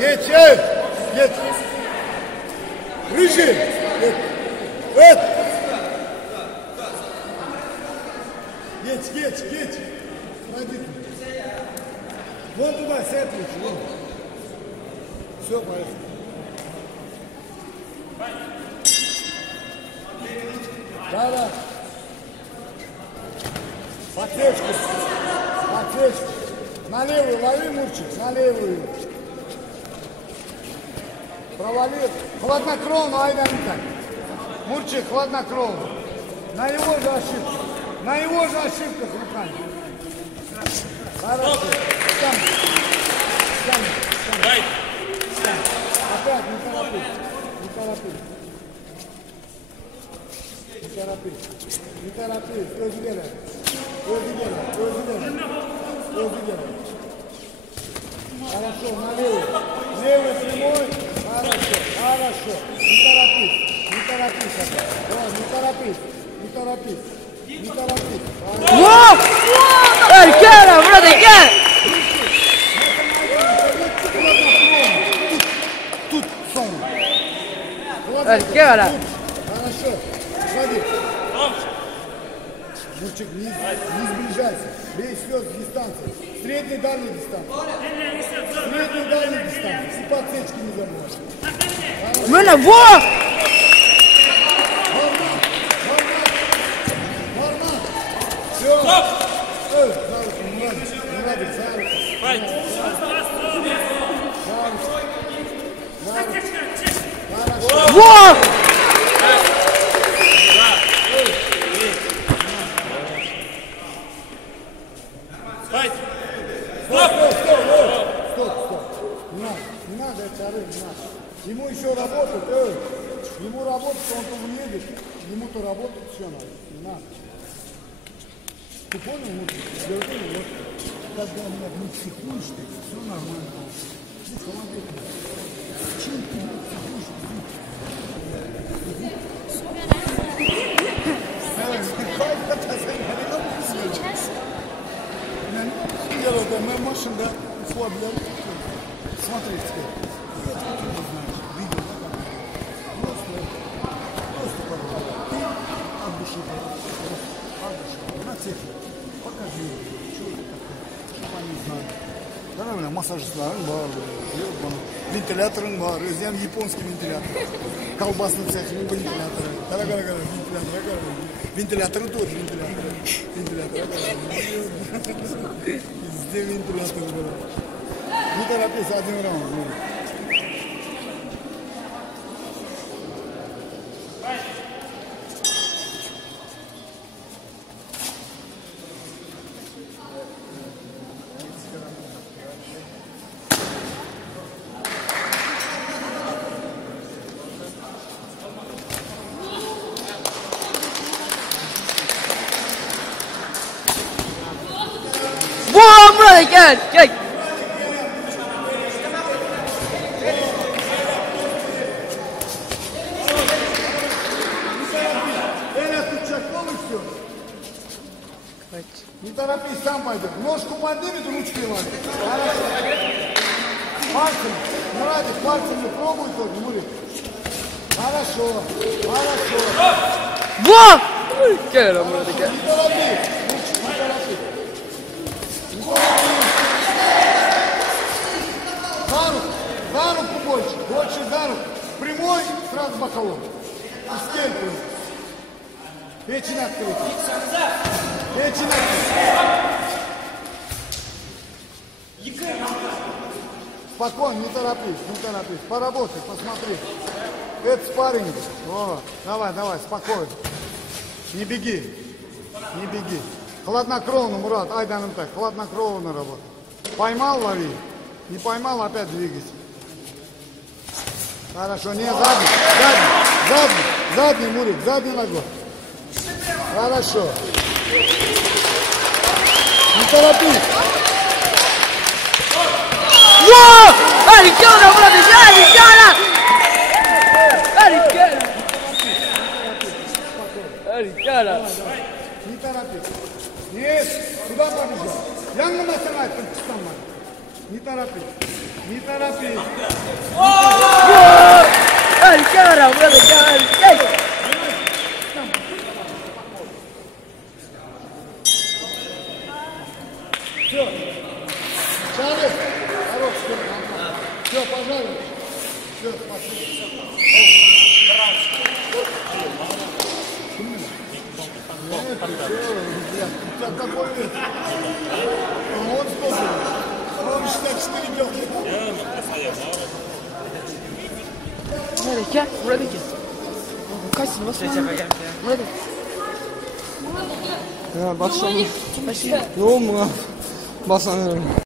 Geç, evet. Geç. Rıcı. Evet. Geç. Hadi. Вон туда, сядь лучше. Вон. Все, поехали. Да. Подсечку. На левую лови, Мурчик, на левую. Провали. Хладнокровно, айда-ка. Мурчик, хладнокровно. На его же ошибках руками. Хорошо. Встань. Опять не торопись. Özü gel. Хорошо, на левый. Левый прямой. Хорошо. Не торопись. Не торопись. Wow! Erkera, brother, gel! Тут, сон. Erkera. Хорошо. Садись. Мурчик, не сближайся. Бей слез в дистанции. Средней дальней дистанции. И подсечки не забывай. Мына, во! Все. За руку, не надо, за руку. Во! Стоп. Не надо, это оружие, не надо. Ему еще работать, Ему работать, он-то уедет. Ему-то работать все надо. Не надо. Ты понял, Мурчик? Вот, когда меня не психуешь, ты, все нормально. Ты молодец. Чем ты не психуешь? Моя машина услабляла. Смотрите теперь. Видео. Просто пожалуйста. Ты от души. На технику. Покажи. Что это такое? Чтобы они знали. Нормально, массажистların var. Ventilatörün var. Özlem японский вентилятор. Колбасный цехный вентилятор. Дорогая, вентилятор тоже вентилятор. Везде вентилятор был. Не торопись, один раунд. Whoa, brother, gel! Не торопись, сам пойдет. Ножку поднимет, ручки ладно. Хорошо. Пальцем, Муратик, пальцем не пробуй только, Мурик. Хорошо. Во! Erkera, brother, gel! Не торопись. За руку больше за руку. Прямой, сразу боковой. Скельку. Печень открыта. Спокойно, не торопись. Поработай, посмотри. Это спарринг. О, давай, спокойно. Не беги. Хладнокровно, Мурат, айданым так, хладнокровно работай. Поймал, лови. Не поймал, опять двигайся. Хорошо, не, задний, Мурик, задний ногой. Хорошо. Не торопись. Во! Erkera, brother, gel! Erkera! Не торопись. Нет, куда побежал? Янгын асана айттым, Түркістан бар. Не торопись. Не торопись. Эй, Кера, брат, Кера. Все. Шарик. Хорош, все, пожалуйста. Все, спасибо. У тебя какой вес? Вот сколько? Он 64 делает. Burada gel, burada gel. Kaçsın, basma. Burada. Ya başlamış. Yok mu? Basamıyorum.